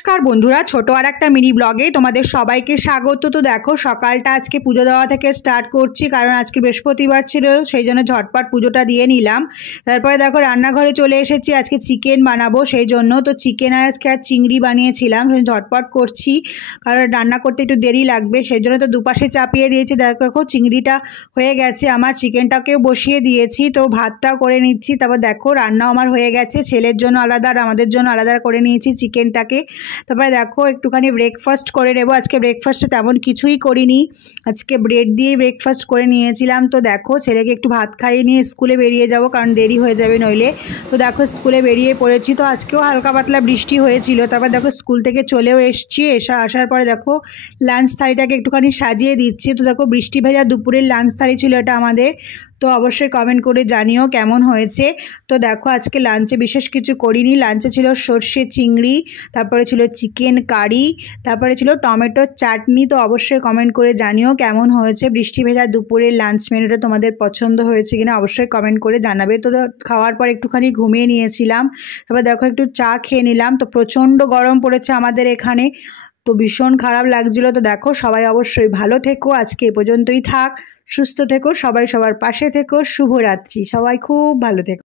নমস্কার বন্ধুরা, ছোট আর একটা মিনি ব্লগে তোমাদের সবাইকে স্বাগত। তো দেখো সকালটা আজকে পুজো দেওয়া থেকে স্টার্ট করছি, কারণ আজকে বৃহস্পতিবার ছিল, সেই জন্য ঝটপট পুজোটা দিয়ে নিলাম। তারপরে দেখো রান্নাঘরে চলে এসেছি, আজকে চিকেন বানাবো সেই জন্য। তো চিকেন আর আজকে আর চিংড়ি বানিয়েছিলাম, ঝটপট করছি কারণ রান্না করতে একটু দেরি লাগবে, সেই জন্য তো দুপাশে চাপিয়ে দিয়েছি। দেখো চিংড়িটা হয়ে গেছে, আমার চিকেনটাকেও বসিয়ে দিয়েছি, তো ভাতটাও করে নিচ্ছি। তারপর দেখো রান্নাও আমার হয়ে গেছে, ছেলের জন্য আলাদা আর আমাদের জন্য আলাদা করে নিয়েছি চিকেনটাকে। তারপরে দেখো একটুখানি ব্রেকফাস্ট করে নেবো। আজকে ব্রেকফাস্টে তেমন কিছুই করিনি, আজকে ব্রেড দিয়ে ব্রেকফাস্ট করে নিয়েছিলাম। তো দেখো ছেলেকে একটু ভাত খাইয়ে নিয়ে স্কুলে বেরিয়ে যাব, কারণ দেরি হয়ে যাবে নইলে। তো দেখো স্কুলে বেরিয়ে পড়েছি। তো আজকেও হালকা পাতলা বৃষ্টি হয়েছিল। তারপর দেখো স্কুল থেকে চলেও এসছি, আসার পরে দেখো লাঞ্চ থালিটাকে একটুখানি সাজিয়ে দিচ্ছি। তো দেখো বৃষ্টি ভেজা দুপুরের লাঞ্চ থালি ছিল এটা আমাদের। তো অবশ্যই কমেন্ট করে জানিও কেমন হয়েছে। তো দেখো আজকে লাঞ্চে বিশেষ কিছু করিনি, লাঞ্চে ছিল সর্ষে চিংড়ি, তারপরে ছিল চিকেন কারি, তারপরে ছিল টমেটোর চাটনি। তো অবশ্যই কমেন্ট করে জানিও কেমন হয়েছে। বৃষ্টি ভেজা দুপুরের লাঞ্চ মেনুটা তোমাদের পছন্দ হয়েছে কিনা অবশ্যই কমেন্ট করে জানাবে। তো খাওয়ার পর একটুখানি ঘুমিয়ে নিয়েছিলাম, তারপর দেখো একটু চা খেয়ে নিলাম। তো প্রচণ্ড গরম পড়েছে আমাদের এখানে, তো ভীষণ খারাপ লাগছিল। তো দেখো সবাই অবশ্যই ভালো থেকো, আজকে এ পর্যন্তই থাক, সুস্থ থেকো, সবাই সবার পাশে থেকো, শুভরাত্রি, সবাই খুব ভালো থেকো।